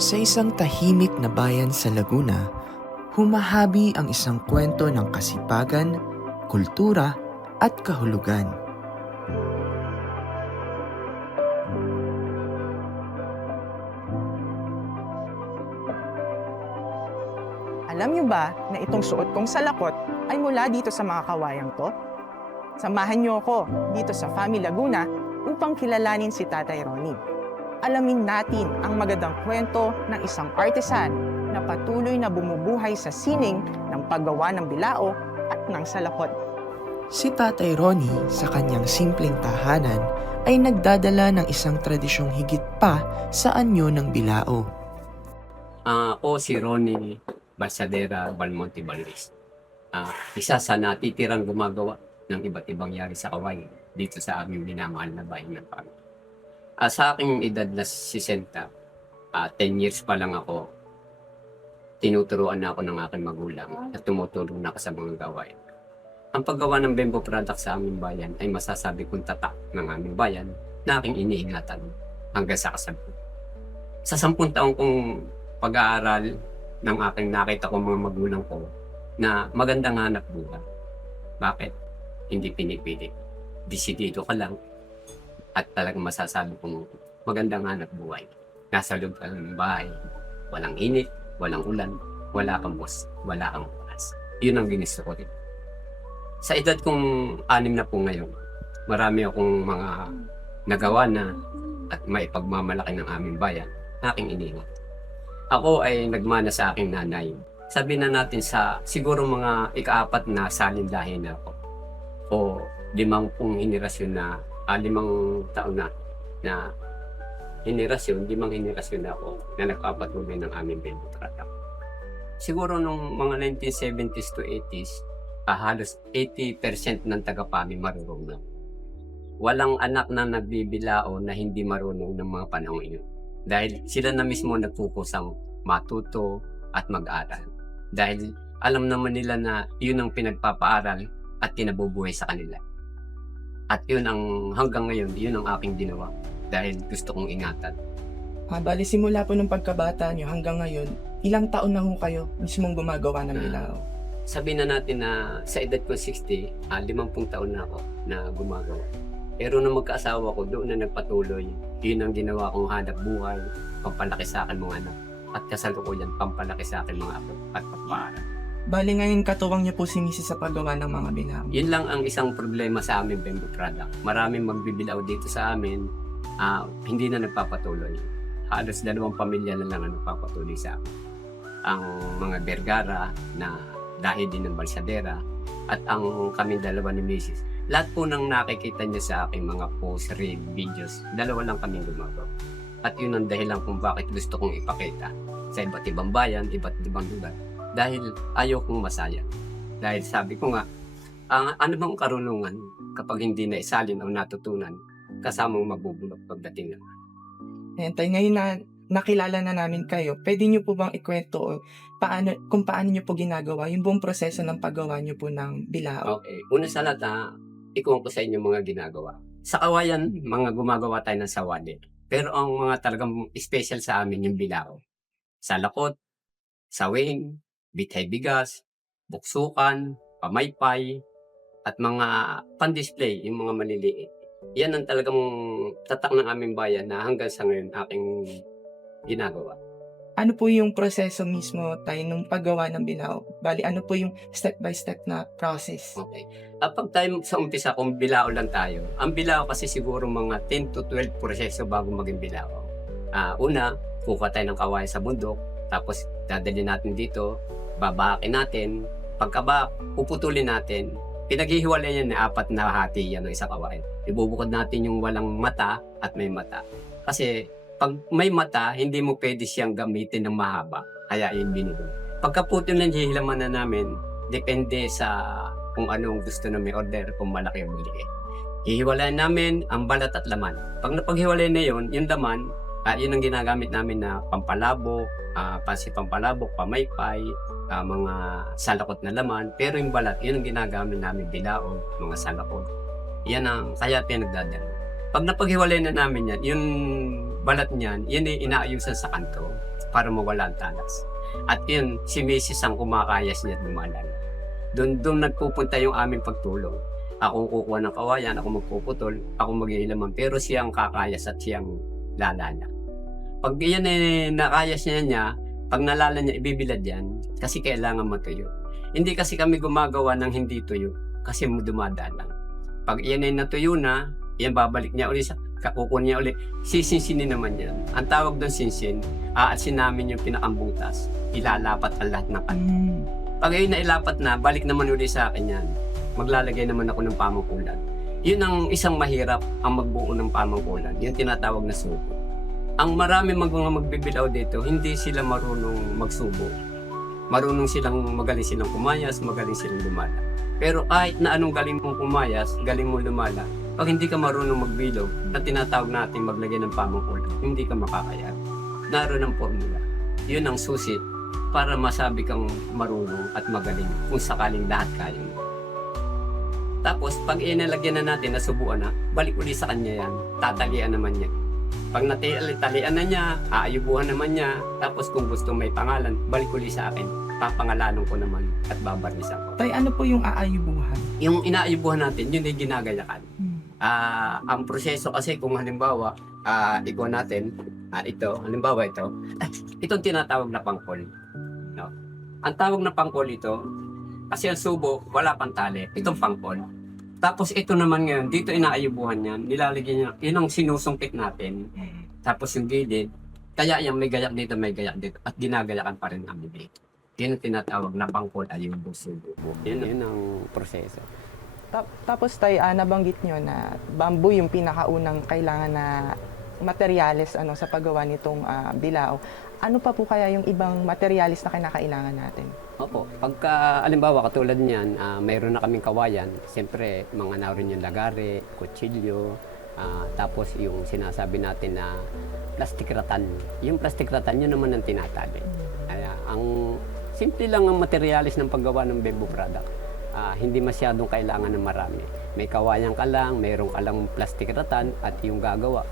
Sa isang tahimik na bayan sa Laguna, humahabi ang isang kwento ng kasipagan, kultura at kahulugan. Alam niyo ba na itong suot kong salakot ay mula dito sa mga kawayang to? Samahan niyo ako dito sa FAMI Laguna upang kilalanin si Tatay Ronnie. Alamin natin ang magandang kwento ng isang artisan na patuloy na bumubuhay sa sining ng paggawa ng bilao at ng salakot. Si Tatay Ronnie sa kanyang simpleng tahanan ay nagdadala ng isang tradisyong higit pa sa anyo ng bilao. Ako si Ronnie Balsadera Balmonte Balris. Isa sa natitirang gumagawa ng iba't ibang yari sa kaway dito sa aming minamahal na bayan ng FAMI. Sa aking edad na 60, 10 years pa lang ako, tinuturuan na ako ng aking magulang at tumutulong na ako sa mga gawain. Ang paggawa ng bamboo product sa aming bayan ay masasabi kong tatak ng aming bayan na aking iniingatan hanggang sa kasalukuyan. Sa 10 taong kong pag-aaral ng aking nakita kong mga magulang ko na magandang hanap buhay. Bakit? Hindi pinipilit. Desidido ka lang at talagang masasabi kong magandang hanap buhay. Nasa loob ka ng bahay, walang init, walang ulan, wala kang boss, wala kang oras. Yun ang ginusto ko rin. Sa edad kong 6 na po ngayon, marami akong mga nagawa na at may pagmamalaki ng aming bayan, aking iniingat. Ako ay nagmana sa aking nanay. Sabi na natin sa siguro mga ika-4 na salindahin na ako. O 5 henerasyon na, 5 taon na henerasyon, 5 henerasyon na ako na nagpapatuloy ng aming bamboo product. Siguro nung mga 1970s to 80s, halos 80% ng taga-FAMI marunong. Walang anak na nagbibilao na hindi marunong ng mga panahon iyon. Dahil sila na mismo nagpukusang matuto at mag-aral. Dahil alam naman nila na yun ang pinagpapaaral at kinabubuhay sa kanila. At yun ang hanggang ngayon, yun ang aking ginawa. Dahil gusto kong ingatan. Bali, simula po ng pagkabata nyo hanggang ngayon, ilang taon na ho kayo mismong gumagawa ng bilao? Sabihin na natin na sa edad ko 60, 50 taon na ako na gumagawa. Pero nung magkaasawa ko, doon na nagpatuloy. Yun ang ginawa kong hanap buhay, pampalaki sa akin mga anak. At kasalukuyan, pampalaki sa akin mga apo at pagpaaral. Bali, ngayon katuwang niyo po si Mrs. sa paggawa ng mga bilao. Yun lang ang isang problema sa aming bamboo product. Maraming magbibilao dito sa amin, hindi na nagpapatuloy. Halos 2 pamilya na lang ang nagpapatuloy sa amin. Ang mga Vergara na dahil din ng Balsadera at ang kami 2 ni Mrs. Lahat po nang nakikita niya sa aking mga post, reel, videos, 2 lang kami gumagawa. At yun ang dahilan kung bakit gusto kong ipakita sa iba't ibang bayan, iba't ibang lugar. Dahil ayaw kong masaya. Dahil sabi ko nga, ano bang karunungan kapag hindi na isalin o natutunan, kasamang mabubulok pagdating naman. Ayan, tayo ngayon na nakilala na namin kayo, pwede niyo po bang ikwento o kung paano niyo po ginagawa yung buong proseso ng paggawa niyo po ng bilao? Okay, una sa lahat, ikuha ko sa inyo mga ginagawa. Sa kawayan, mga gumagawa tayo ng sawali. Pero ang mga talagang special sa amin yung bilao. Salakot, sawing, bithay bigas, buksukan, pamaypay, at mga pan-display, yung mga maliliit. Yan ang talagang tatak ng aming bayan na hanggang sa ngayon aking ginagawa. Ano po yung proseso mismo tayo nung paggawa ng bilao? Bali, ano po yung step-by-step na process? Okay. Pag tayo sa umpisa, kung bilao lang tayo, ang bilao kasi siguro mga 10 to 12 proseso bago maging bilao. Una, kuha tayo ng kawayan sa bundok, tapos dadalhin natin dito, babakin natin, pagkabak, puputulin natin, pinaghihiwalayan na 4 na hati yan ng isang kawayan. Ibubukod natin yung walang mata at may mata. Kasi pag may mata, hindi mo pwede siyang gamitin ng mahaba. Kaya yung binubuo. Pagkaputin ng hihilaman na namin, depende sa kung anong gusto na may order, kung malaki o maliit. Hihiwalayan namin ang balat at laman. Pag napaghiwalayan na yun, yung laman, yun ang ginagamit namin na pampalabok, pampalabok, pamaypay, mga salakot na laman. Pero yung balat, yun ang ginagamit namin bilao, mga salakot. Yan ang kaya pinagdadala. Pag napaghiwalay na namin yan, yung balat niyan, yun ay inaayusan sa kanto. para mawala ang talas. At yun, si Mrs. ang kumakayas niya at dumalala. Doon nagpupunta yung aming pagtulong. Ako ang kukuha ng kawayan, ako magpuputol, ako mag-iilaman, pero siya ang kakayas at siyang lalala. Pag yan nakayas niya, pag nalala niya, ibibilad yan kasi kailangan matuyo. Hindi kasi kami gumagawa ng hindi tuyo kasi dumadalang. Pag yan ay natuyo na, yan babalik niya ulit, kukunin niya ulit, sisinsinin naman yan. Ang tawag doon sinsin, aatsin namin yung pinakambutas, ilalapat ang lahat ng kanya. Pag ayun na ilapat na, balik naman ulit sa akin yan. Maglalagay naman ako ng pamangkulan. Yun ang isang mahirap ang magbuo ng pamangkulan. Yung tinatawag na subo. Ang marami mga magbibilaw dito, hindi sila marunong magsubo. Marunong magaling silang kumayas, magaling silang lumala. Pero kahit na anong galing mong kumayas, galing mong lumala, pag hindi ka marunong magbilog, na tinatawag natin maglagay ng pamangkulan, hindi ka makakaya. Naroon ang formula. Yun ang susi para masabi kang marunong at magaling kung sakaling lahat kaya mo. Tapos, pag inalagyan na natin, nasubuan na, balik ulit sa kanya yan. Tatalian naman niya. Pag natalian na niya, aayubuhan naman niya. Tapos kung gusto may pangalan, balik ulit sa akin. Papangalanan ko naman at babarisan ko. Tay, ano po yung aayubuhan? Yung inaayubuhan natin, yun ay ginagayakan. Ang proseso kasi kung halimbawa, ikaw natin, ito, halimbawa itong tinatawag na pangkol. No? Ang tawag na pangkol ito, kasi ang subo, wala pang tali. Itong pangkol. Tapos ito naman ngayon, dito inaayubuhan yan, nilalagyan niya, yun ang sinusungkit natin. Tapos yung gilid, kaya yan may gayak dito, at ginagayakan pa rin kami dito. Yun ang tinatawag na pangkol ayubo subo. Yun ang proseso. Tapos tay, nabanggit nyo na bamboo yung pinakaunang kailangan na materyales sa paggawa nitong bilao. Ano pa po kaya yung ibang materialis na kinakailangan natin? Opo, pagka alimbawa katulad niyan, mayroon na kaming kawayan, siyempre mga naroon yung lagare, kutsilyo, tapos yung sinasabi natin na plastic rattan. Yung plastic rattan, yun naman ang tinatali. Kaya ang simple lang ang materialis ng paggawa ng bamboo product. Hindi masyadong kailangan ng marami. May kawayan ka lang, mayroon ka lang plastic rattan at yung gagawa.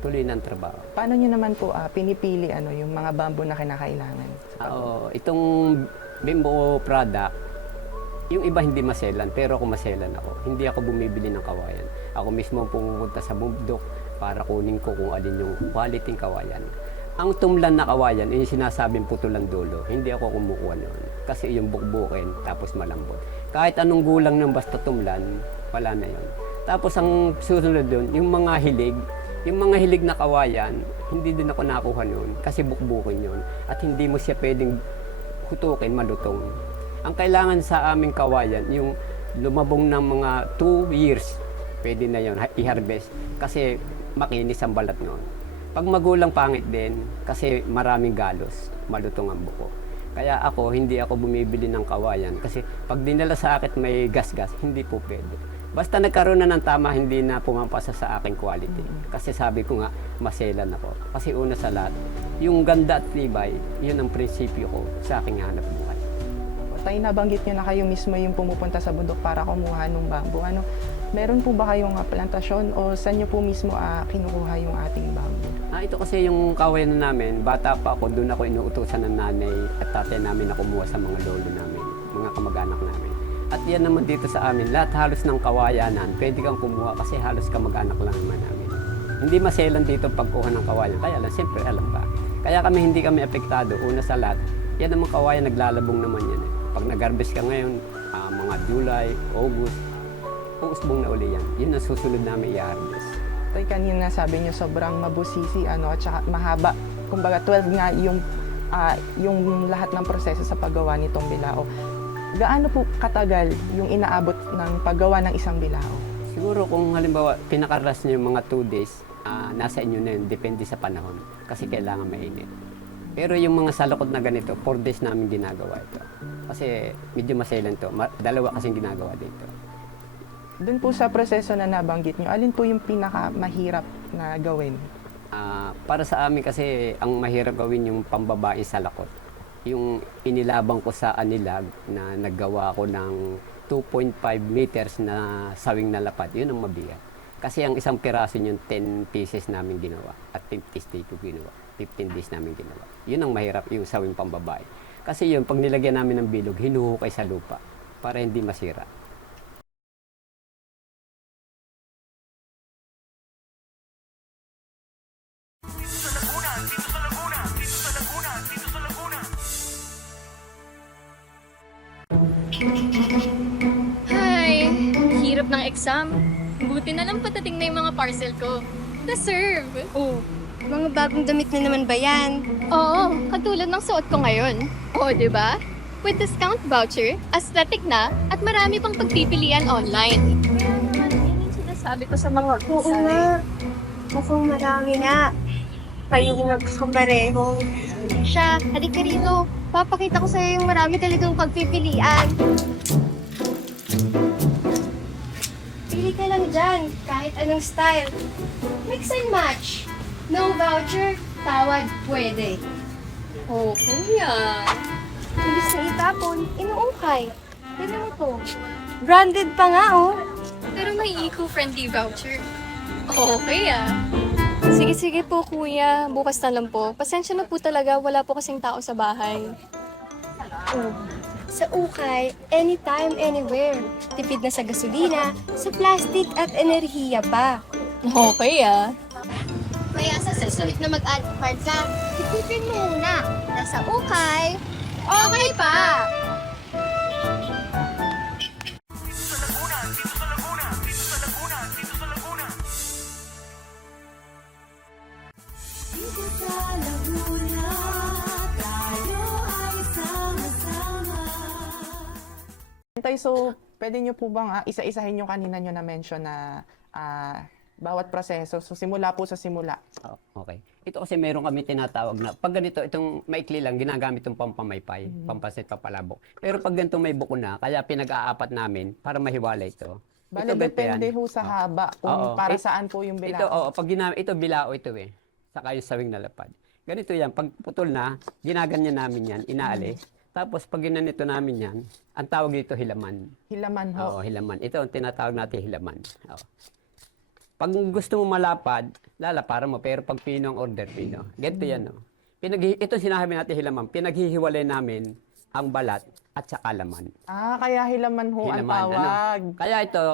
Tuloy ng trabaho. Paano nyo naman po pinipili yung mga bamboo na kinakailangan? Itong bamboo product, yung iba hindi maselan, pero ako maselan ako. Hindi ako bumibili ng kawayan. Ako mismo pumunta sa bundok para kunin ko kung alin yung quality kawayan. Ang tumlan na kawayan, yung sinasabing putulan dulo, hindi ako kumukuha noon. Kasi yung bukbukin, tapos malambot. Kahit anong gulang ng basta tumlan, wala na yun. Tapos ang susunod doon, yung mga hilig na kawayan, hindi din ako nakuha noon kasi bukbukin yun. At hindi mo siya pwedeng hutukin, malutong. Ang kailangan sa aming kawayan, yung lumabong ng mga 2 years, pwede na yun, i-harvest. Kasi makinis ang balat noon. Pag magulang pangit din, kasi maraming galos, malutong ang buko. Kaya hindi ako bumibili ng kawayan kasi pag dinala sa akin may gas-gas, hindi po pwede. Basta nagkaroon na ng tama, hindi na pumapasa sa aking quality. Kasi sabi ko nga, maselan ako. Kasi una sa lahat, yung ganda at tibay, yun ang prinsipyo ko sa aking hanap buhay. Tay, nabanggit nyo na kayo mismo yung pumupunta sa bundok para kumuha ng bamboo. Meron po ba kayong plantasyon o saan nyo po mismo kinukuha yung ating bamboo? Ito kasi yung kawayan na namin, bata pa ako, doon ako inuutosan ng nanay at tatay namin na kumuha sa mga lolo namin, mga kamag-anak namin. At yan naman dito sa amin, lahat halos ng kawayanan, pwede kang kumuha kasi halos kamag-anak lang naman namin. Hindi maselan dito pagkuha ng kawayan, kaya lang, siyempre alam ba. Kaya hindi kami apektado, una sa lahat, yan naman kawayan, naglalabong naman yan. Pag nag-harvest ka ngayon, mga July, August, uusbong na uli yan. Yun ang susunod namin i-harvest. Tay, kanina sabi nyo sobrang mabusisi at saka mahaba. Kumbaga 12 nga yung lahat ng proseso sa paggawa nitong bilao. Gaano po katagal yung inaabot ng paggawa ng isang bilao? Siguro kung halimbawa pinakaras niyo yung mga 2 days, nasa inyo na yun, depende sa panahon. Kasi kailangan mainit. Pero yung mga salakot na ganito, 4 days namin ginagawa ito. Kasi medyo maselan to. Dalawa kasing ginagawa dito. Doon po sa proseso na nabanggit nyo, alin po yung pinakamahirap na gawin? Para sa amin kasi, ang mahirap gawin yung pambabae salakot. Yung inilabang ko sa anilag na naggawa ko ng 2.5 meters na sawing na lapad, yun ang mabigat. Kasi ang isang piraso yun, 10 pieces namin ginawa at 50 stick ko ginawa. 15 days namin ginawa. Yun ang mahirap, yung sawing pambabae. Kasi yun, pag nilagyan namin ng bilog, hinuhukay sa lupa para hindi masira. Hi! Hirap ng exam. Buti na lang patating na yung mga parcel ko. Deserve! Oh, mga bagong damit na naman ba yan? Oo, katulad ng suot ko ngayon. Oo, di ba? With discount voucher, aesthetic na, at marami pang pagpipilian online. Kaya naman, yun yung sinasabi ko sa mga Oo nga. Mukhang marami nga. Kayong nagkapareho. Siya, halika rito. Papakita ko sa'yo yung marami talagang pagpipilian. Pili ka lang dyan, kahit anong style. Mix and match. No voucher, tawad pwede. Oh, kuya. Imbis na itapon, inuungkay. Tignan mo to. Branded pa nga, oh. Pero may eco-friendly voucher. Okay Sige po kuya, bukas na lang po. Pasensya na po talaga, wala po kasing tao sa bahay. Oh. Sa ukay, anytime, anywhere. Tipid na sa gasolina, sa plastic at enerhiya pa. Okay Kaya sa susunod na mag-add card ka, tipipin mo muna. Nasa ukay, okay pa! So, pwede nyo po bang isa-isahin yung kanina nyo na mention na bawat proseso? So, simula po sa simula. Oh, okay. Ito kasi meron kami tinatawag na, pag ganito, itong maikli lang, ginagamit itong pampamaypay, pampasit, papalabok. Pero pag ganito may buko na, kaya pinag-aapat namin para mahiwalay ito. Bale, Ito, ganito depende yan. ho sa haba kung Oo. para saan po yung Ito, bilao. pag ito bilao ito saka yung sawing na lapad. Ganito yan, pag putol na, ginaganyan namin yan, inaalis. Tapos pag ginanito namin yan, ang tawag dito hilaman. Hilaman ho. Oo, hilaman. Ito ang tinatawag natin hilaman. Oo. Pag gusto mo malapad, lalaparan mo. Pero pag pino ang order, pino. Ganito yan, no? Ito sinasabi natin hilaman. Pinaghihiwalay namin ang balat at saka laman. Kaya hilaman ho ang tawag. Kaya ito,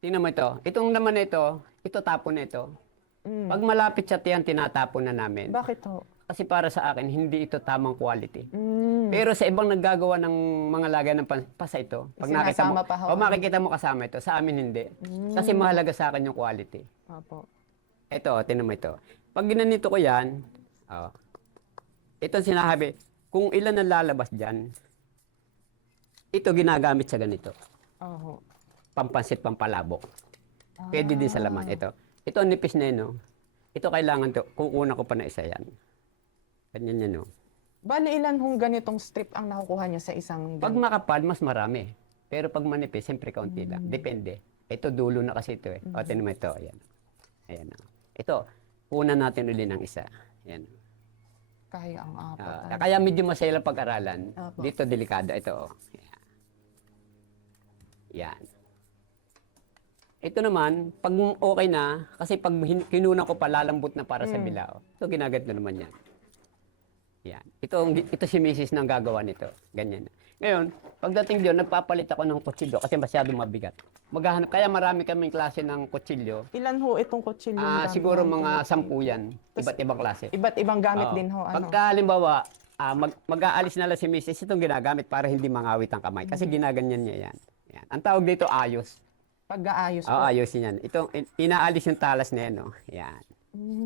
tingnan mo ito. Itong laman na ito tapon na ito. Pag malapit sa tiyan, tinatapon na namin. Bakit ho? Kasi para sa akin, hindi ito tamang quality. Pero sa ibang naggagawa ng mga lagay ng pasa ito, pag nakita mo, Sinasama pa ho. o makikita mo kasama ito, sa amin hindi. Kasi mahalaga sa akin yung quality. Opo. Ito, tinan mo ito. Pag ginanito ko yan, ito sinasabi, kung ilan ang lalabas dyan, ito ginagamit sa ganito. Oho. Pampansit, pampalabok. Pwede din sa laman. Ito ang nipis na yun, no? Ito kailangan to. Kukunan ko pa na isa yan. Ganyan yan, no? Bale, ilan hong ganitong strip ang nakukuha nyo sa isang Pag makapal, mas marami. Pero pag manipis, siyempre kaunti lang. Depende. Ito, dulo na kasi ito eh. O, tinan mo ito. Ayan. Ayan. Ito, kunan natin uli ng isa. Ayan. Kaya ang apat. Kaya medyo masaya lang pag-aralan. Opo. Dito, delikado. Ito, oh. Yan. Ito naman, pag okay na, kasi pag kinunan ko pa, lalambot na para sa bilao. Ito, ginagat na naman yan. Yan. Ito si Mrs. nang gagawa nito. Ganyan. Ngayon, pagdating doon, nagpapalit ako ng kutsilyo kasi masyadong mabigat. Maghahanap, kaya marami kaming klase ng kutsilyo. Ilan ho itong kutsilyo? Siguro mga 10 yan. Iba't ibang klase. Iba't ibang gamit Oo. din ho. Ano? Pagka halimbawa, mag-aalis na lang si Mrs. itong ginagamit para hindi mangawit ang kamay. Kasi ginaganyan niya yan. Yan. Ang tawag dito ayos. Pag-aayos po. Oo, ayosin yan. Itong inaalis yung talas na yan, no? Yan.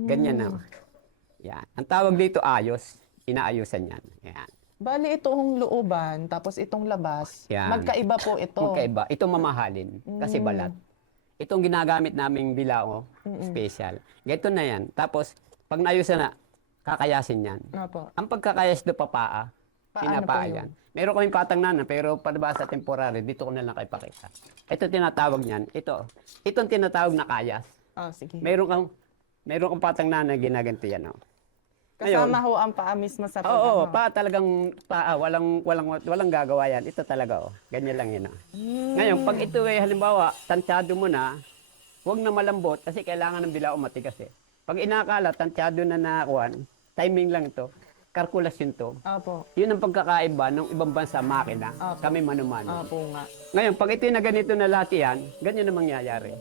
Ganyan na. Yan. Ang tawag dito ayos. Inaayusan yan. Yan. Bali, itong looban, tapos itong labas, Yan. magkaiba po ito. Magkaiba. Ito mamahalin. Kasi balat. Itong ginagamit naming bilao, special. Ganito na yan. Tapos, pag naayusan na, kakayasin yan. Opo. Ang pagkakayas do papaa, Paano pinapaa po yun? yan. Meron kaming patang nana, pero palabasa temporary, dito ko na lang kayo pakita. Ito tinatawag niyan. Itong tinatawag na kayas. Sige. Meron kang patang nana, ginaganto yan. Oh. Kasama ho ang paa mismo sa Oo, talagang paa, walang gagawa yan. Ito talaga, oh. Ganyan lang yun. Oh. Ngayon, pag ito ay halimbawa, tansyado mo na, huwag na malambot kasi kailangan ng bilao matigas eh. Pag inakala, tansyado na nakakuan, timing lang ito, kalkulasyon to. Opo. Yun ang pagkakaiba ng ibang bansa, makina. Opo. Kami mano-mano. Opo nga. Ngayon, pag ito na ganito na lahat yan, ganyan ang mangyayari.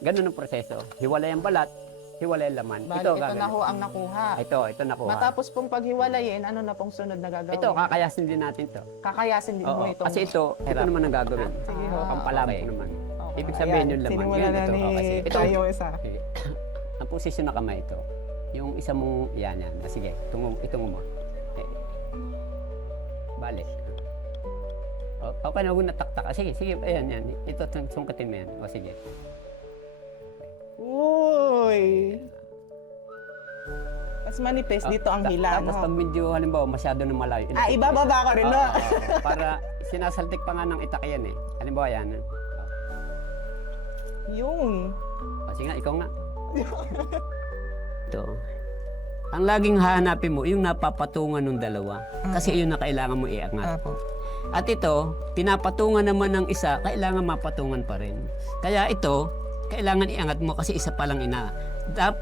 Ganun ang proseso. Hiwalay ang balat, hiwalay ang laman. Bali, ito na gaganito. ho ang nakuha. Ito nakuha. Matapos pong paghiwalayin, ano na pong sunod na gagawin? Ito, kakayasin din natin to. Kakayasin din mo Oo, itong... kasi ito naman ang gagawin. Sige ho. Pampalabok naman. Okay. Ibig sabihin Ayan, yung laman. sinimula Ganyan na ito. ni Kasi ito, Tayo isa. sige. Ang posisyon ng kamay ito. Yung isa mong, yan. Sige, itungo mo. Balik. Okay na, huwag nataktak. Sige, ayan. Ito, sungkatin mo yan. O, sige. Uy! Mas manipis dito ang hila, Tapos pag no? medyo, halimbawa, masyado na malayo. Ibababa ko rin, no? Para sinasaltik pa nga ng itak yan eh. Halimbawa yan. Yung... Sige nga, ikaw nga. Ito. Ang laging hahanapin mo, yung napapatungan ng dalawa. Kasi yun na kailangan mo iangat. Apo. At ito, pinapatungan naman ng isa, kailangan mapatungan pa rin. Kaya ito, kailangan iangat mo kasi isa pa lang ina.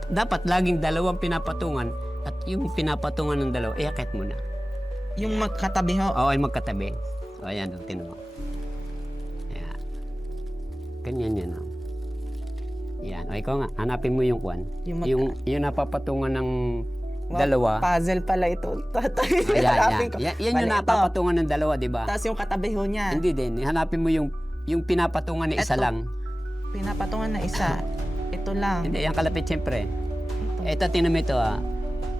Dapat laging dalawang pinapatungan at yung pinapatungan ng dalawa, iakit mo na. Yung magkatabi ho. Oo, ay magkatabi. O, ayan, tinan mo. Ayan. Ganyan yan. Yan. O, ikaw nga, hanapin mo yung kwan. Yung Yung napapatungan ng dalawa. Puzzle pala ito. Tatay. Ayan, Hanapin ko. yan. Yan yung Bali, ito. napapatungan ng dalawa, di ba? Tapos yung katabi ho niya. Hindi din. Hanapin mo yung pinapatungan na isa Eto. lang. Pinapatungan na isa. Ito lang. Hindi, yung kalapit siyempre. Ito, tinan mo ito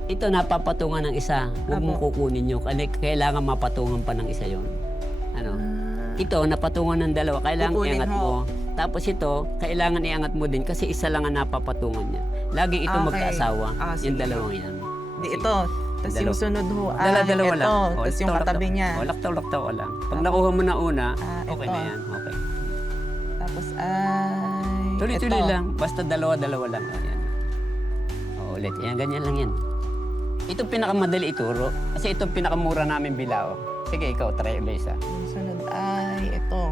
Ito napapatungan ng isa. Huwag mong kukunin nyo. Kailangan mapatungan pa ng isa yon. Ano? Ito, napatungan ng dalawa. Kailangan Kukunin iangat ho. mo. Tapos ito, kailangan iangat mo din kasi isa lang ang napapatungan niya. Laging ito Okay. magkaasawa. Sige. Yung dalawang yan. Di ito. Tapos Dalawa. yung sunod ho ay Dalawa ito. lang. O, Tapos yung laktaw, katabi laktaw. niya. O, laktaw ka lang. Pag nakuha mo na una, okay ito. na yan. Okay. Tapos ay... Tuloy-tuloy ito. lang. Basta dalawa-dalawa lang. Ayan. O, ulit. Ayan, ganyan lang yan. Ito pinakamadali ituro. Kasi ito pinakamura namin bilao. Sige, ikaw, try ulit isa. Yung sunod ay ito.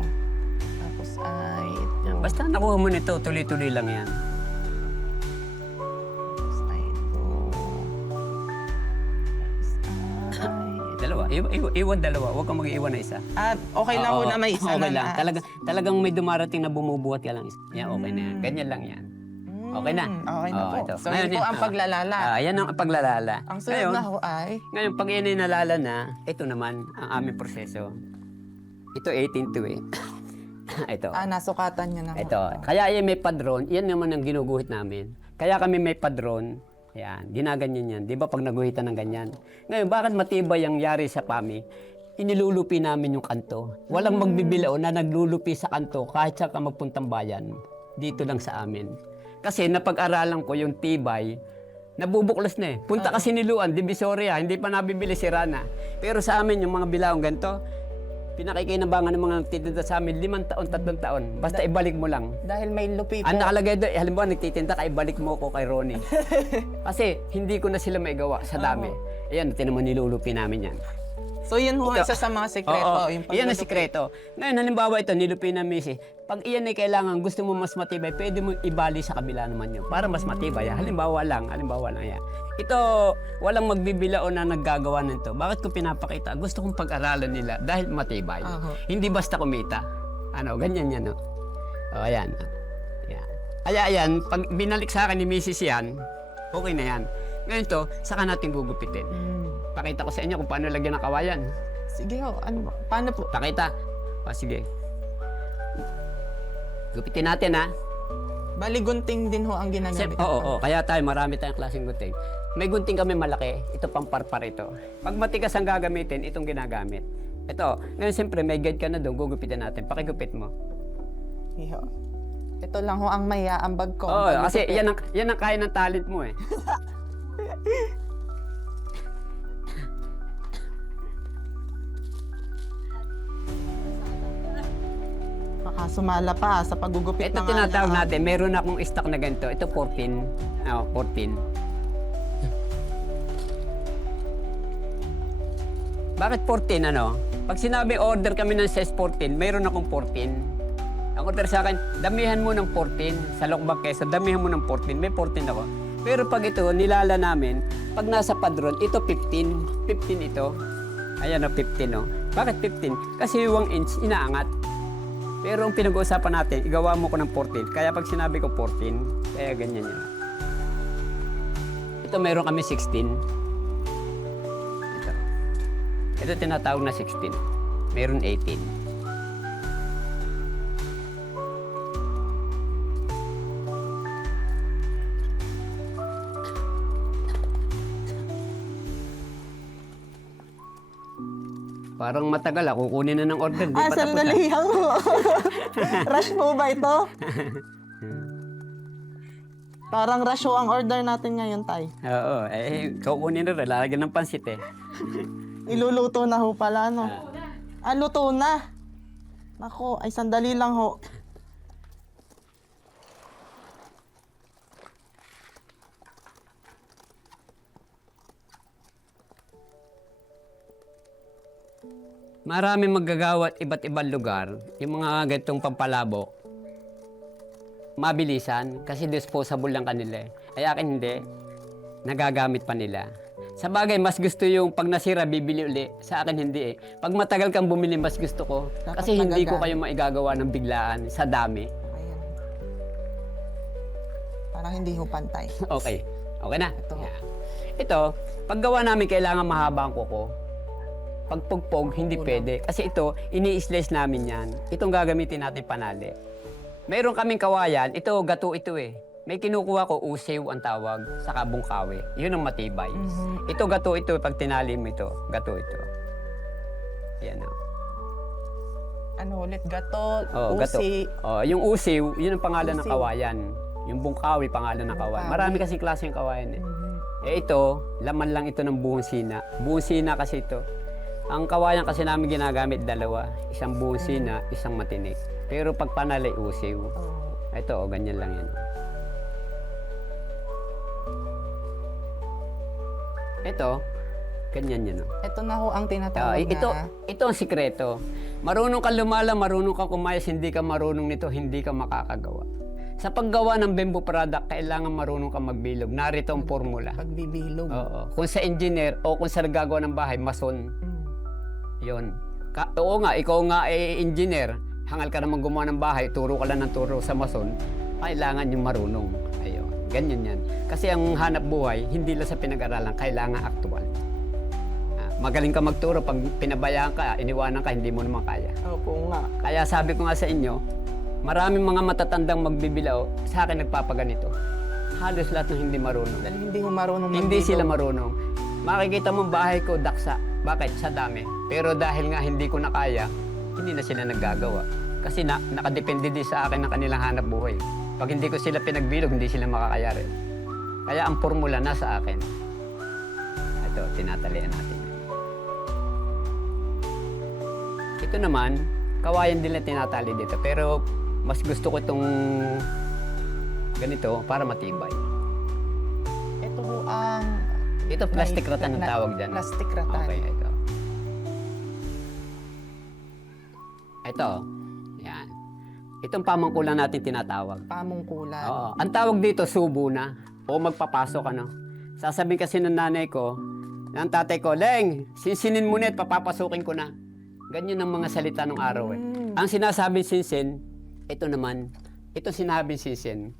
Tapos ay ito. Yan, basta nakuha mo nito, tuloy-tuloy lang yan. Tapos ay ito. Tapos ay... Dalawa. Iwan dalawa. Huwag kang mag-iwan na isa. Okay lang ho Oo, na may isa okay na. lang. Talagang may dumarating na bumubuhat ka lang isa. Yan, okay na yan. Ganyan lang yan. Okay na? Okay na Oo, po. ito. So yun po ang paglalala. Yan ang paglalala. Ang sunod na ho ay... Ngayon, pag yan ay nalala na, ito naman ang aming proseso. Ito 18 to eh. Ito. nasukatan niya na ho. Ito. Kaya yan may padron, yan naman ang ginuguhit namin. Kaya kami may padron, yan, ginaganyan yan. Di ba pag naguhitan ng ganyan? Ngayon, bakit matibay ang yari sa PAMI? Inilulupi namin yung kanto. Walang magbibilao na naglulupi sa kanto kahit saan ka magpuntang bayan. Dito lang sa amin. Kasi napag-aralan ko yung tibay, nabubuklas na eh. Punta kasi niluan, Divisoria, hindi pa nabibili si Rana. Pero sa amin, yung mga bilaong ganito, pinakikinabangan ng mga nagtitinda sa amin, 5 taon, 3 taon. Basta ibalik mo lang. Dahil may lupi po. Ang nakalagay doon, halimbawa nagtitinda ka, ibalik mo ko kay Ronnie. Kasi hindi ko na sila maigawa sa dami. Ayan, tinan mo nilulupi namin yan. So yun ho, Ito. isa sa mga sekreto. Oo, yung iyan ang paglulupi. sikreto. Ngayon, halimbawa ito, nilupi na misi. Pag iyan ay kailangan, gusto mo mas matibay, pwede mo ibali sa kabila naman yun. Para mas matibay. Halimbawa lang yan. Ito, walang magbibilao na naggagawa nito. Bakit ko pinapakita? Gusto kong pag-aralan nila dahil matibay. Hindi basta kumita. Ganyan yan. Ayan. Ayan. Kaya ayan, pag binalik sa akin ni Mrs. yan, okay na yan. Ngayon to, saka natin gugupitin. Pakita ko sa inyo kung paano lagyan ng kawayan. Sige ho, ano ba? Paano po? Pakita. Sige. Gupitin natin ha. Bali, gunting din ho ang ginagamit. Oo. Kaya tayo, marami tayong klaseng gunting. May gunting kami malaki. Ito pang parpar ito. Pag matigas ang gagamitin, itong ginagamit. Ito. Ngayon siyempre, may guide ka na doon. Gugupitin natin. Pakigupit mo. Iho. Ito lang ho ang maya, ang bag ko. Oo, ang kasi paggupit. yan ang kaya ng talent mo eh. Baka sumala pa sa paggugupit Ito ng tinatawag ano. natin. Meron akong stock na ganito. Ito 14. 14. Bakit 14 Pag sinabi order kami ng size 14, mayroon akong 14. Ang order sa akin, damihan mo ng 14 sa Lokbang Quezon, damihan mo ng 14. May 14 ako. Pero pag ito, nilala namin, pag nasa padron, ito 15. 15 ito. Ayan o, 15 o. Bakit 15? Kasi yung 1 inch, inaangat. Pero ang pinag-uusapan natin, igawa mo ko ng 14. Kaya pag sinabi ko 14, kaya ganyan yun. Ito meron kami 16. Ito tinatawag na 16. Meron 18. Parang matagal ah, kukunin na ng order. Di pa tapos sandali ako. Rush po ba ito? Parang rush ho ang order natin ngayon, Tay. Oo, kukunin na rin. Lalagyan ng pansit eh. Iluluto na ho pala, no? Luto na. Nako, ay sandali lang ho. Marami maggagawa at iba't ibang lugar, yung mga ganitong pampalabo, mabilisan kasi disposable lang kanila eh. Ay akin hindi, nagagamit pa nila. Sa bagay, mas gusto yung pag nasira, bibili uli. Sa akin hindi eh. Pag matagal kang bumili, mas gusto ko. Dapat Kasi hindi ko nagagamit. kayo maigagawa ng biglaan sa dami. Ayan. Parang hindi ho pantay. Okay, okay na. Ito. Yeah. Ito, paggawa namin, kailangan mahaba ang kuko. Pag pugpog, hindi pwede. Kasi ito, ini-slice namin yan. Itong gagamitin natin panali. Mayroon kaming kawayan. Ito, gato ito eh. May kinukuha ko, usew ang tawag, sa kabungkawi. Yun ang matibay. Ito, gato ito. Pag tinali mo ito, gato ito. Yan o. Ano ulit? Gato, Oh, gato. usi. Oh, yung usew, yun ang pangalan ng Usew. kawayan. Yung bungkawi, pangalan ng kawayan. Bungkawi. Marami kasing klaseng kawayan eh. Ito, laman lang ito ng buong sina. Buong sina kasi ito. Ang kawayan kasi namin ginagamit dalawa. Isang buong sina, isang matinik. Pero pag panalay, usew. Ito, ganyan lang yan. Ito, ganyan yan. Ito na ho ang tinatawag Ito ang sikreto. Marunong ka lumala, marunong ka kumayas, hindi ka marunong nito, hindi ka makakagawa. Sa paggawa ng bamboo product, kailangan marunong ka magbilog. Narito ang formula. pagbibilog. Oo. Kung sa engineer o kung sa nagagawa ng bahay, mason. Yun. Oo nga, ikaw nga ay engineer. Hangal ka naman gumawa ng bahay, turo ka lang ng turo sa mason. Kailangan yung marunong. Ayun. Ganyan yan. Kasi ang hanap buhay, hindi lang sa pinag-aralan, kailangan aktual. Magaling ka magturo, pag pinabayaan ka, iniwanan ka, hindi mo naman kaya. Opo nga. Kaya sabi ko nga sa inyo, maraming mga matatandang magbibilao, sa akin nagpapaganito. Halos lahat ng hindi marunong. Dahil hindi ho marunong Hindi magbilog. sila marunong. Makikita mo bahay ko, daksa. Bakit? Sa dami. Pero dahil nga hindi ko na kaya, hindi na sila naggagawa. Kasi nakadepende din sa akin ng kanilang hanap buhay. Pag hindi ko sila pinagbilog, hindi sila makakayari. Kaya ang formula nasa akin. Ito, tinatalian natin. Ito naman, kawayan din na tinatali dito. Pero mas gusto ko itong ganito para matibay. Ito ho ang... Ito plastic rattan ang tawag dyan. Plastic rattan. Okay, ito. Ito. Yan. Itong pamangkulan natin tinatawag. Pamungkulan. Oo. Ang tawag dito, subo na. O magpapasok, ano. Sasabihin kasi ng nanay ko, ng tatay ko, Leng, sinsinin mo na at papapasukin ko na. Ganyan ang mga salita ng araw eh. Ang sinasabing sinsin, ito naman, ito sinabing sinsin.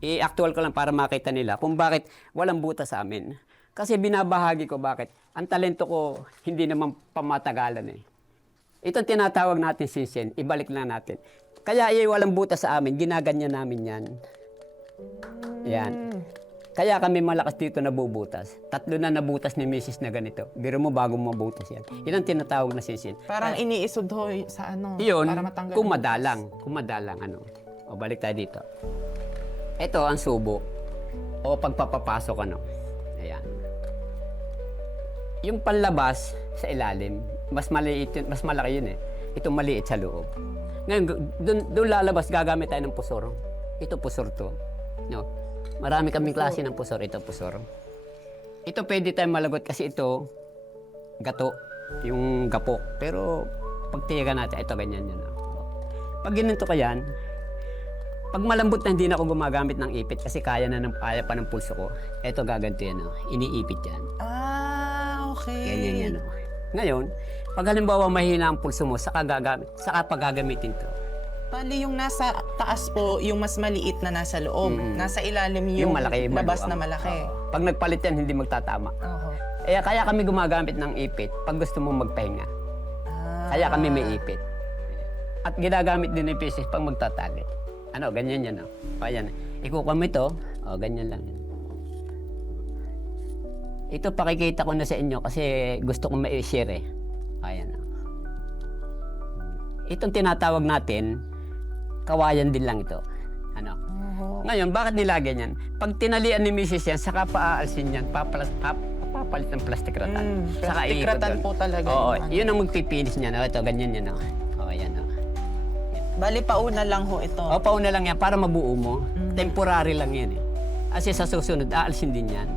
I-actual ko lang para makita nila kung bakit walang buta sa amin. Kasi binabahagi ko bakit. Ang talento ko, hindi naman pamatagalan eh. Itong tinatawag natin sinsin, ibalik lang natin. Kaya walang buta sa amin, ginaganyan namin yan. Yan. Kaya kami malakas dito nabubutas. 3 na nabutas ni Mrs. na ganito. Biro mo bago mabutas yan. Yan ang tinatawag na sinsin. Parang iniisod ho sa ano. Iyon, para matanggal. kung madalang, ano. O, balik tayo dito. Ito ang subo. O pagpapapasok, ano. Ayan. Yung panlabas sa ilalim, mas maliit yun, mas malaki yun eh. Ito maliit sa loob. Ngayon, doon lalabas, gagamit tayo ng pusor. Ito pusor to. No. Marami kaming klase ng pusor. Ito pusor. Ito pwede tayong malagot kasi ito, gato, yung gapok. Pero pag tiyagan natin, ito ganyan yun. Pag ginanto ka yan, Pag malambot na hindi na ako gumagamit ng ipit kasi kaya pa ng pulso ko. Ito gaganto yan, oh. Iniipit yan. Okay. Ganyan yan. Oh. Ngayon, pag halimbawa mahina ang pulso mo, saka paggagamitin to. Bali yung nasa taas po, yung mas maliit na nasa loob. Nasa ilalim yung, malaki, labas maluwang. na malaki. Pag nagpalit yan, hindi magtatama. Oo. Kaya kami gumagamit ng ipit pag gusto mo magpahinga. Kaya kami may ipit. At ginagamit din ni Pisces pag magtatali. Ano, ganyan yan. Oh. Ayan. Ikukuha mo ito. O, ganyan lang. Ito pakikita ko na sa inyo kasi gusto kong ma-share eh. Ayan. Oh. Itong tinatawag natin, kawayan din lang ito. Ano? Ngayon, bakit nilagyan yan? Pag tinalian ni Mrs. yan, saka paaalsin yan, papalit ng plastic ratan. Saka Plastic iikot ratan doon. po talaga. Oo, yung ano. yun ang magpipinis niyan. O, ito, ganyan yan. O, ayan. O. Bali, pauna lang ho ito. O, pauna lang yan para mabuo mo. Temporary lang yan eh. Kasi sa susunod, aalsin din yan.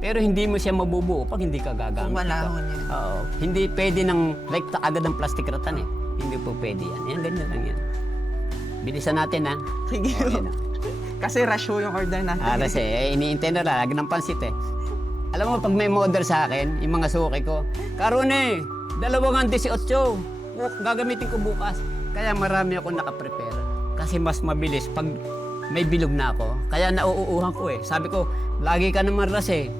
Pero hindi mo siya mabubuo pag hindi ka gagamit. Kung wala ho niya. Oo. Hindi pwede agad ng plastic ratan eh. Hindi po pwede yan. Yan, ganyan lang yan. Bilisan natin ha. Sige O, ho. yan, o. Kasi rush ho yung order natin. Kasi iniintay na lagi ng pansit eh. Alam mo, pag may order sa akin, yung mga suki ko, Karone, 218. Gagamitin ko bukas. Kaya marami ako nakaprepare. Kasi mas mabilis pag may bilog na ako. Kaya nauuuhan ko eh. Sabi ko, lagi ka naman ras eh.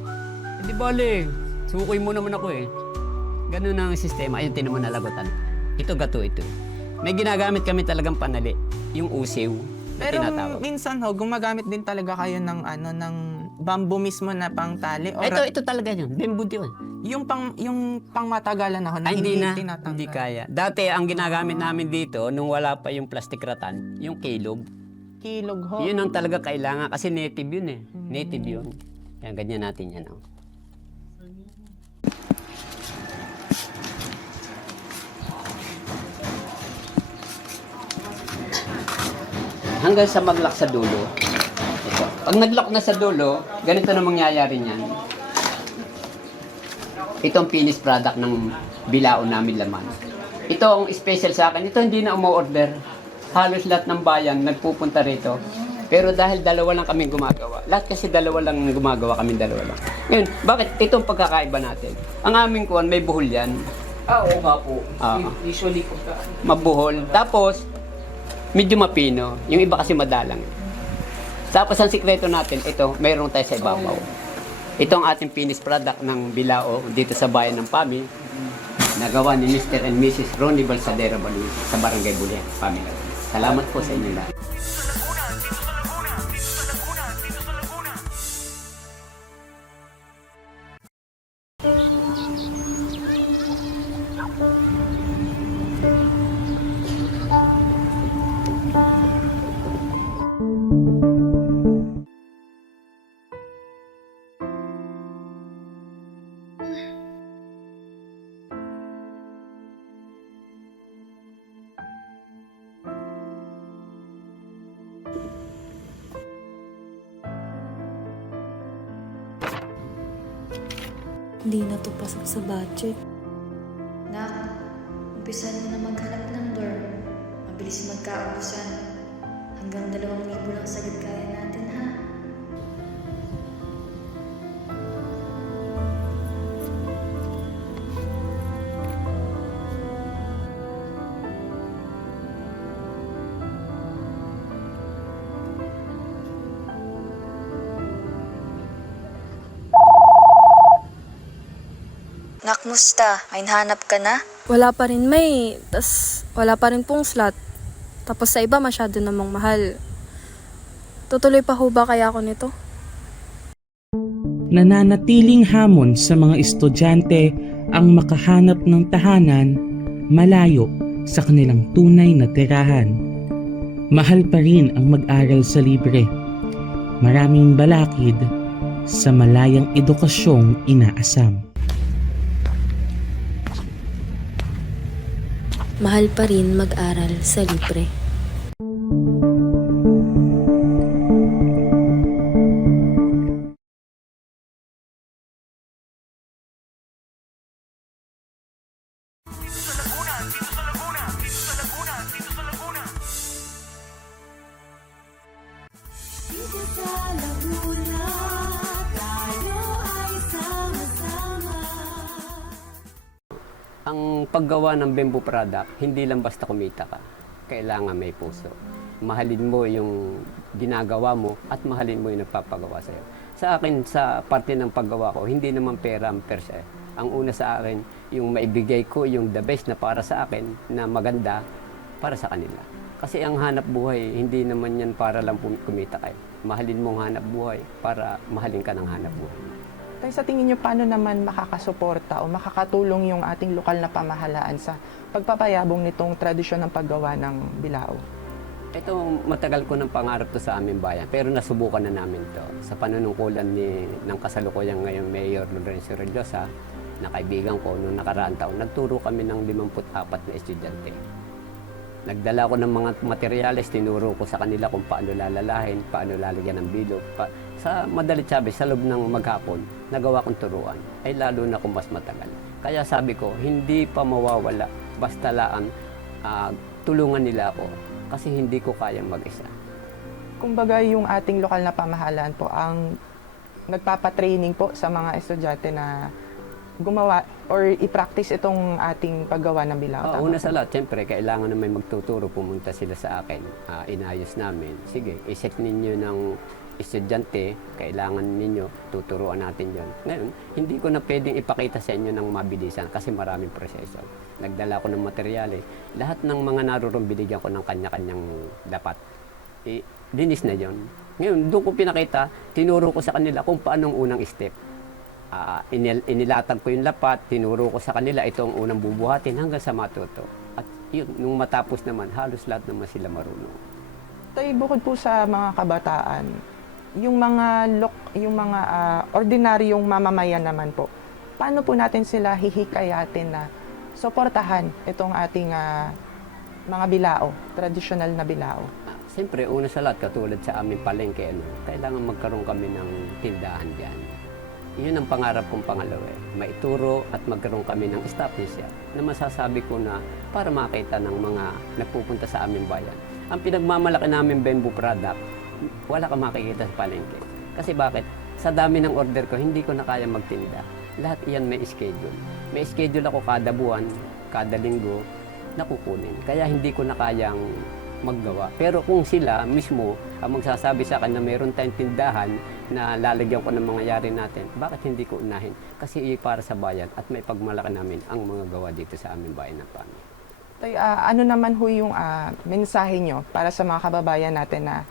Hindi bale, sukoy mo naman ako eh. Ganun ang sistema. Ayun, tinan mo nalagutan. Ito gato ito. May ginagamit kami talagang panali. Yung usiw na Pero tinatawag. minsan ho, gumagamit din talaga kayo ng ng bamboo mismo na pangtali or Ito talaga yun. Bamboo yun. yung pangmatagalan na ho na Ay, hindi na. tinatanggal. Hindi kaya. Dati, ang ginagamit namin dito, nung wala pa yung plastic ratan, yung kilog. Kilog ho. Yun ang talaga kailangan kasi native yun eh. Native yun. Yan, ganyan natin yan. Oh. Hanggang sa mag-lock sa dulo. Ito. Pag nag-lock na sa dulo, ganito na mangyayari niyan. Ito ang finished product ng bilao namin laman. Ito ang special sa akin. Ito hindi na umu-order. Halos lahat ng bayan nagpupunta rito. Pero dahil dalawa lang kami gumagawa. Lahat kasi dalawa lang gumagawa, kami dalawa lang. Ngayon, bakit itong pagkakaiba natin? Ang aming kuwan, may buhol yan. Oo nga po. Ah. Usually, Mabuhol. Tapos, medyo mapino. Yung iba kasi madalang. Tapos ang sikreto natin, ito, mayroon tayo sa ibabaw. Ito ang ating finished product ng bilao dito sa bayan ng Pami. Nagawa ni Mr. and Mrs. Ronnie Balsadera Baluy sa Barangay Bulian, Pami. Salamat po sa inyo lahat. Hindi na to pasok sa budget. Nak, umpisan mo na maghanap ng dorm. Mabilis magkaubusan. Hanggang 2,000 lang sagad kaya natin, ha? Nak, musta? May nahanap ka na? Wala pa rin may, tas wala pa rin pong slot. Tapos sa iba masyado namang mahal. Tutuloy pa ho ba kaya ako nito? Nananatiling hamon sa mga estudyante ang makahanap ng tahanan malayo sa kanilang tunay na tirahan. Mahal pa rin ang mag-aral sa libre. Maraming balakid sa malayang edukasyong inaasam. Mahal pa rin mag-aral sa libre. paggawa ng bamboo product, hindi lang basta kumita ka. Kailangan may puso. Mahalin mo yung ginagawa mo at mahalin mo yung nagpapagawa sa'yo. Sa akin, sa parte ng paggawa ko, hindi naman pera ang per se. Ang una sa akin, yung maibigay ko yung the best na para sa akin, na maganda para sa kanila. Kasi ang hanap buhay, hindi naman yan para lang kumita kayo. Mahalin mong hanap buhay para mahalin ka ng hanap buhay. Kaya sa tingin niyo, paano naman makakasuporta o makakatulong yung ating lokal na pamahalaan sa pagpapayabong nitong tradisyon ng paggawa ng bilao? Ito, matagal ko ng pangarap to sa aming bayan, pero nasubukan na namin to. Sa panunungkulan ng kasalukuyan ngayon Mayor Lorenzo Rellosa, na kaibigan ko noong nakaraang taon, nagturo kami ng 54 na estudyante. Nagdala ko ng mga materyales, tinuro ko sa kanila kung paano lalalahin, paano lalagyan ng bilog. Sa madalit sabi, sa loob ng maghapon, nagawa kong turuan, ay lalo na kung mas matagal. Kaya sabi ko, hindi pa mawawala, basta laan, tulungan nila ako, kasi hindi ko kayang mag-isa. Kumbaga yung ating lokal na pamahalaan po ang nagpapatraining po sa mga estudyante na gumawa or i-practice itong ating paggawa ng bilao. Tama Una po? sa lahat, siyempre, kailangan na may magtuturo, pumunta sila sa akin, inayos namin. Sige, iset ninyo ng estudyante, kailangan ninyo, tuturuan natin yon. Ngayon, hindi ko na pwedeng ipakita sa inyo ng mabilisan kasi maraming proseso. Nagdala ko ng materyales. Lahat ng mga naroon, binigyan ko ng kanya-kanyang dapat. Dinis na yon. Ngayon, doon ko pinakita, tinuro ko sa kanila kung paano ang unang step. Inilatag ko yung lapat, tinuro ko sa kanila, ito ang unang bubuhatin hanggang sa matuto. At yun, nung matapos naman, halos lahat naman sila marunong. Tay, bukod po sa mga kabataan, yung mga ordinaryong mamamayan naman po, paano po natin sila hihikayatin na suportahan itong ating mga bilao, tradisyonal na bilao? Siyempre, una sa lahat, katulad sa aming palengke, kailangan magkaroon kami ng tindahan dyan. Yun ang pangarap kong pangalawa. Maituro at magkaroon kami ng establishment na masasabi ko na para makita ng mga nagpupunta sa aming bayan. Ang pinagmamalaki namin bamboo product, wala ka makikita sa palengke. Kasi bakit? Sa dami ng order ko, hindi ko na kaya magtinda. Lahat iyan may schedule. May schedule ako kada buwan, kada linggo, na kukunin. Kaya hindi ko na kayang maggawa. Pero kung sila mismo ang magsasabi sa akin na mayroon tayong tindahan na lalagyan ko ng mga yari natin, bakit hindi ko unahin? Kasi para sa bayan at may pagmalaki namin ang mga gawa dito sa aming bayan ng Pami. Tay, ano naman ho yung mensahe nyo para sa mga kababayan natin na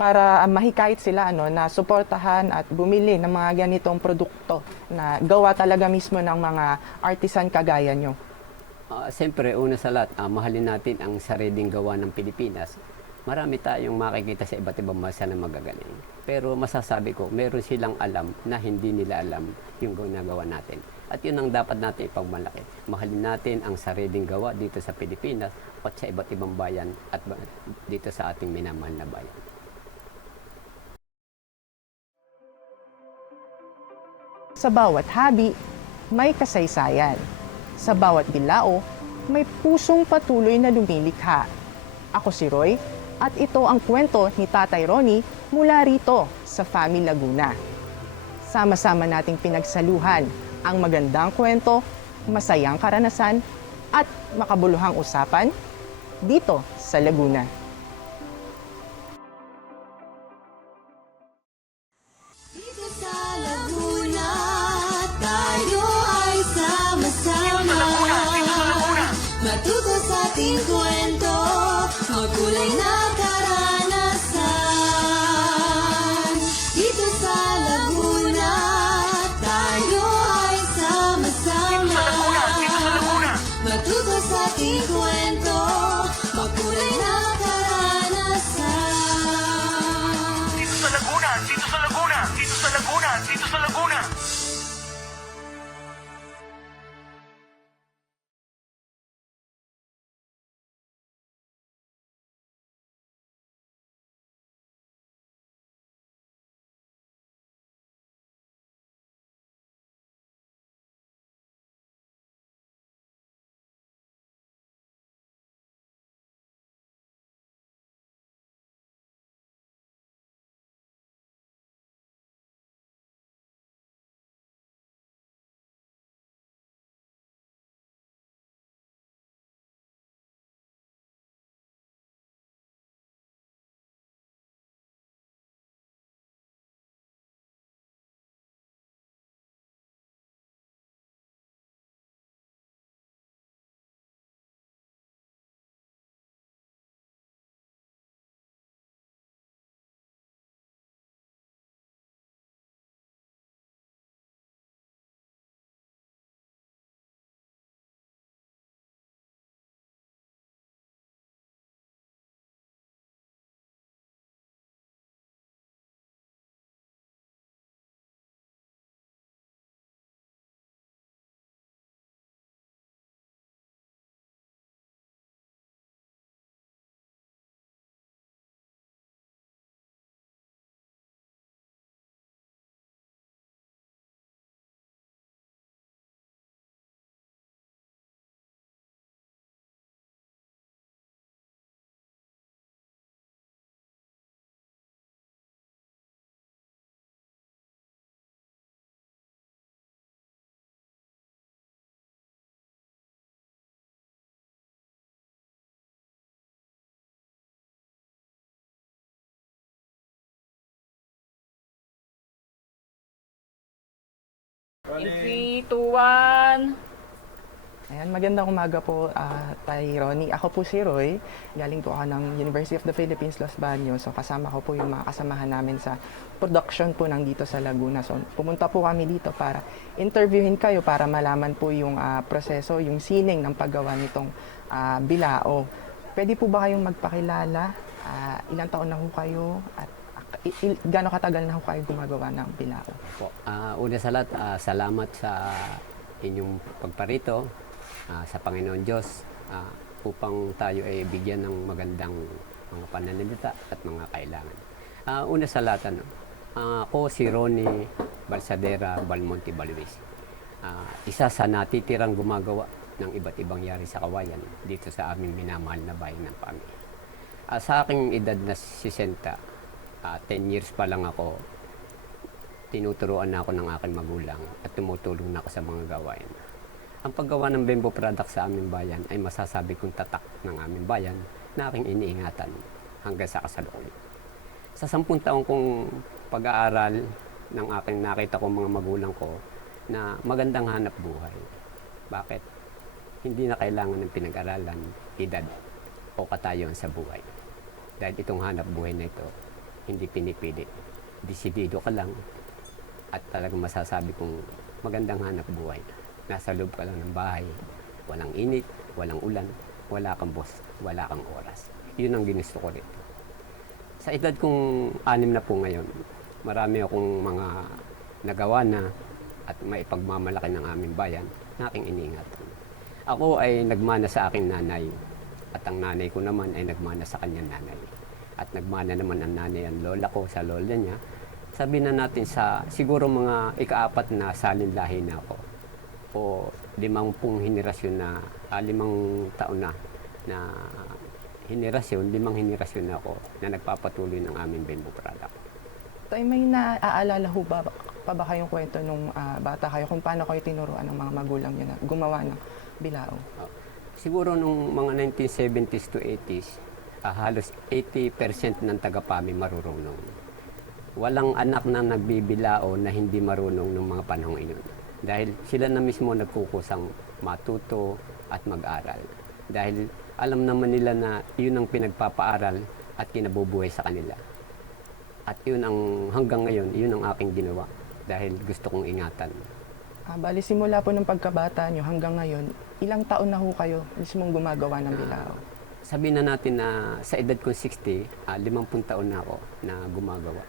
para mahikayat sila na suportahan at bumili ng mga ganitong produkto na gawa talaga mismo ng mga artisan kagaya nyo? Siyempre, una sa lahat, mahalin natin ang sariling gawa ng Pilipinas. Marami tayong makikita sa iba't ibang bansa na magagaling. Pero masasabi ko, meron silang alam na hindi nila alam yung ginagawa natin. At yun ang dapat natin ipagmalaki. Mahalin natin ang sariling gawa dito sa Pilipinas at sa iba't ibang bayan at dito sa ating minamahal na bayan. Sa bawat habi, may kasaysayan. Sa bawat bilao, may pusong patuloy na lumilikha. Ako si Roy, at ito ang kwento ni Tatay Ronnie mula rito sa Fami Laguna. Sama-sama nating pinagsaluhan ang magandang kwento, masayang karanasan, at makabuluhang usapan dito sa Laguna. Dito sa Laguna, tayo ay sama-sama. Matuto sa ating kwento, magkulay na karanasan. Dito sa Laguna, tayo ay sama-sama. Matuto sa ating kwento, magkulay na karanasan. Dito sa Laguna, dito sa Laguna, dito sa Laguna, dito sa Laguna. In 3, 2, 1. Ayan, magandang umaga po, Tay Ronnie. Ako po si Roy. Galing po ako ng University of the Philippines, Los Baños. So, kasama ko po yung mga kasamahan namin sa production po ng dito sa Laguna. So, pumunta po kami dito para interviewin kayo para malaman po yung proseso, yung sining ng paggawa nitong bilao. Pwede po ba kayong magpakilala? Ilang taon na ho kayo? At gaano katagal na ho kayo gumagawa ng bilao? Po, una sa lahat, salamat sa inyong pagparito sa Panginoon Diyos upang tayo ay bigyan ng magandang mga pananalita at mga kailangan. Una sa lahat, ako si Ronnie Balsadera Balmonte Baluis. Isa sa natitirang gumagawa ng iba't ibang yari sa kawayan dito sa aming minamahal na bayan ng Pami. Sa aking edad na 60, 10 years pa lang ako, tinuturuan na ako ng aking magulang at tumutulong na ako sa mga gawain. Ang paggawa ng bamboo product sa aming bayan ay masasabi kong tatak ng aming bayan na aking iniingatan hanggang sa kasalukuyan. Sa 10 taong kong pag-aaral ng aking nakita kong mga magulang ko na magandang hanap buhay. Bakit? Hindi na kailangan ng pinag-aralan, edad o katayon sa buhay. Dahil itong hanap buhay na ito, hindi pinipili. Desidido ka lang at talagang masasabi kong magandang hanap buhay. Nasa loob ka lang ng bahay, walang init, walang ulan, wala kang boss, wala kang oras. Yun ang ginusto ko rito. Sa edad kong 6 na po ngayon, marami akong mga nagawa na at maipagmamalaki ng aming bayan na aking iniingatan. Ako ay nagmana sa aking nanay at ang nanay ko naman ay nagmana sa kanyang nanay. At nagmana naman ang nanay ang lola ko sa lola niya. Sabi na natin sa siguro mga ika-4 na salinlahi na ako o 50 henerasyon na 5 taon na henerasyon, 5 henerasyon na ako na nagpapatuloy ng aming bamboo product. Tay, may naaalala ho ba ba kayong kwento nung bata kayo kung paano kayo tinuruan ng mga magulang niyo na gumawa ng bilao? Siguro nung mga 1970s to 80s, halos 80% ng taga-Pami marurunong. Walang anak na nagbibilao na hindi marunong ng mga panahong iyon. Dahil sila na mismo nagkukusang matuto at mag-aral. Dahil alam naman nila na yun ang pinagpapaaral at kinabubuhay sa kanila. At yun ang hanggang ngayon, yun ang aking ginawa. Dahil gusto kong ingatan. Bali, simula po ng pagkabata nyo hanggang ngayon, ilang taon na ho kayo mismong gumagawa ng bilao? Sabihin na natin na sa edad kong 60, 50 taon na ako na gumagawa.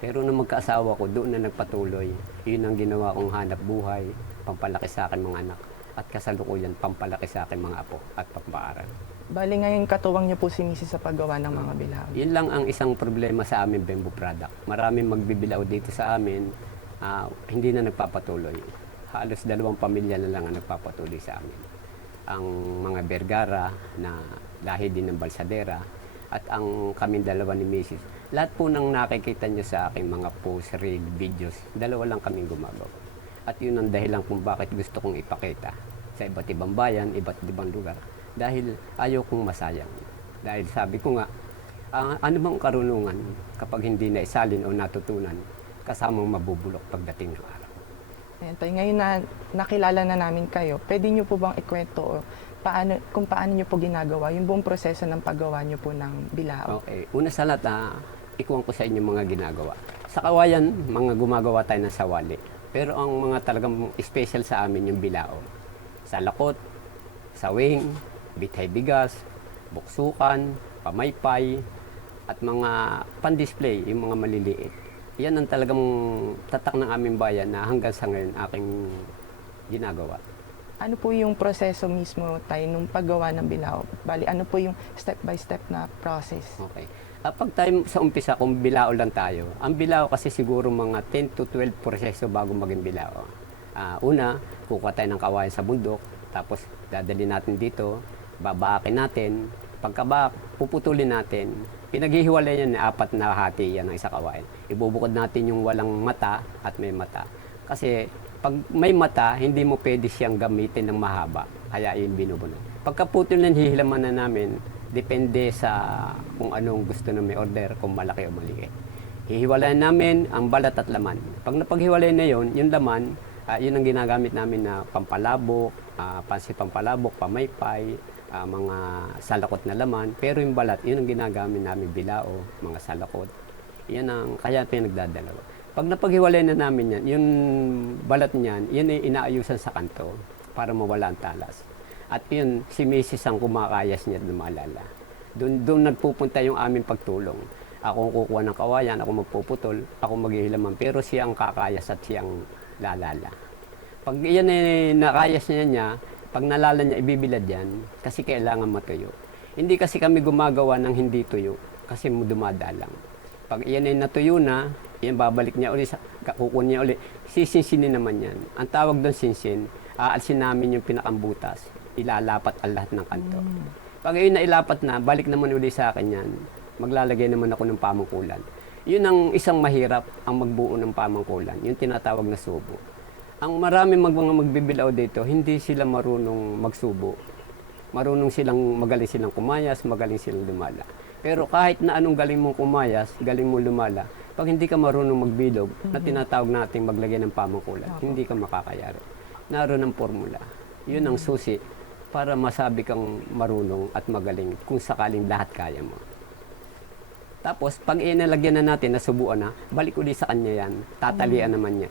Pero nung magkaasawa ko, doon na nagpatuloy. Yun ang ginawa kong hanap buhay, pampalaki sa akin mga anak. At kasalukuyan, pampalaki sa akin mga apo at pampaaral. Bali, ngayon katuwang niyo po si Mrs. sa paggawa ng mga bilao? Yun lang ang isang problema sa aming bamboo product. Maraming magbibilao dito sa amin, hindi na nagpapatuloy. Halos 2 pamilya na lang ang nagpapatuloy sa amin. Ang mga Vergara na lahi din ng Balsadera at ang kaming 2 ni Mrs. Lahat po nang nakikita niyo sa aking mga post, reel, videos, 2 lang kaming gumagawa. At yun ang dahilan kung bakit gusto kong ipakita sa iba't ibang bayan, iba't ibang lugar. Dahil ayaw kong masayang. Dahil sabi ko nga, ano bang karunungan kapag hindi na isalin o natutunan kasamang mabubulok pagdating ng araw. Ayan, Tay, ngayon na nakilala na namin kayo, pwede nyo po bang ikwento kung paano nyo po ginagawa yung buong proseso ng paggawa nyo po ng bilao? Okay. Una sa lahat, ikuwan ko sa inyo mga ginagawa. Sa kawayan, mga gumagawa tayo ng sawali. Pero ang mga talagang special sa amin yung bilao. Sa lakot, sawing, bithay bigas, buksukan, pamaypay, at mga pan-display, yung mga maliliit. Yan ang talagang tatak ng aming bayan na hanggang sa ngayon aking ginagawa. Ano po yung proseso mismo tayo nung paggawa ng bilao? Bali, ano po yung step-by-step na process? Okay. Pag tayo sa umpisa, kung bilao lang tayo, ang bilao kasi siguro mga 10 to 12 proseso bago maging bilao. Una, kukuha tayo ng kawayan sa bundok, tapos dadali natin dito, babaakin natin, pagkabak, puputulin natin, pinaghihiwalay yan na 4 na hati yan ng isa kawayan. Ibubukod natin yung walang mata at may mata. Kasi pag may mata, hindi mo pwede siyang gamitin ng mahaba, kaya yun binubunod. Pagkaputol ng hihilaman na namin, depende sa kung anong gusto na may order, kung malaki o maliit. Hihiwalayan namin ang balat at laman. Pag napaghiwalay na yon, yung laman, Yun ang ginagamit namin na pampalabok, pansit pampalabok, pamaypay, mga salakot na laman. Pero yung balat, yun ang ginagamit namin bilao, mga salakot. Yan ang kaya pinagdadalawa. Pag napaghiwalay na namin yan, yung balat niyan, yun ay inaayusan sa kanto para mawala ang talas. At yun, si Mrs. ang kumakayas niya at lumalala. Doon nagpupunta yung aming pagtulong. Ako ang kukuha ng kawayan, ako magpuputol, ako maghihilaman. Pero siya ang kakayas at siya ang lalala. Pag yan ay nakayas niya, pag nalala niya, ibibilad yan kasi kailangan matuyo. Hindi kasi kami gumagawa ng hindi tuyo kasi dumadalang. Pag yan ay natuyo na, yan babalik niya ulit, kukunin niya ulit, sisinsinin naman yan. Ang tawag doon sinsin, aalsin namin yung pinakambutas, ilalapat ang lahat ng kanto. Pag yun na ilapat na, balik naman ulit sa akin yan, maglalagay naman ako ng pamangkulan. Yun ang isang mahirap, ang magbuo ng pamangkulan, yung tinatawag na subo. Ang maraming mga magbibilaw dito, hindi sila marunong magsubo. Marunong magaling silang kumayas, magaling silang lumala. Pero kahit na anong galing mong kumayas, galing mong lumala, pag hindi ka marunong magbilog, na tinatawag nating maglagay ng pamangkulan, hindi ka makakayari. Naroon ang formula. Yun ang susi para masabi kang marunong at magaling kung sakaling lahat kaya mo. Tapos, pag inalagyan na natin, nasubuan na, balik ulit sa kanya yan. Tatalian naman niya.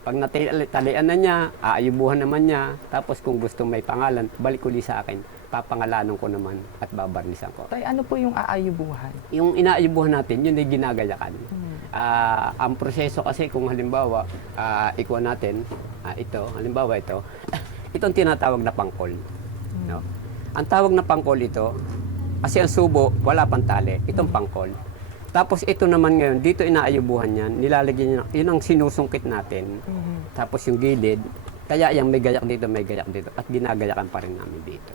Pag natalian na niya, aayubuhan naman niya. Tapos kung gusto may pangalan, balik ulit sa akin. Papangalanan ko naman at babarnisan ko. Tay, ano po yung aayubuhan? Yung inaayubuhan natin, yun ay ginagayakan. Ang proseso kasi kung halimbawa, ikuha natin, ito, halimbawa ito, itong tinatawag na pangkol. No? Ang tawag na pangkol ito, kasi ang subo, wala pang tali. Itong pangkol. Tapos ito naman ngayon, dito inaayubuhan yan, nilalagyan niya, yun ang sinusungkit natin. Tapos yung gilid, kaya yung may gayak dito, at ginagayakan pa rin namin dito.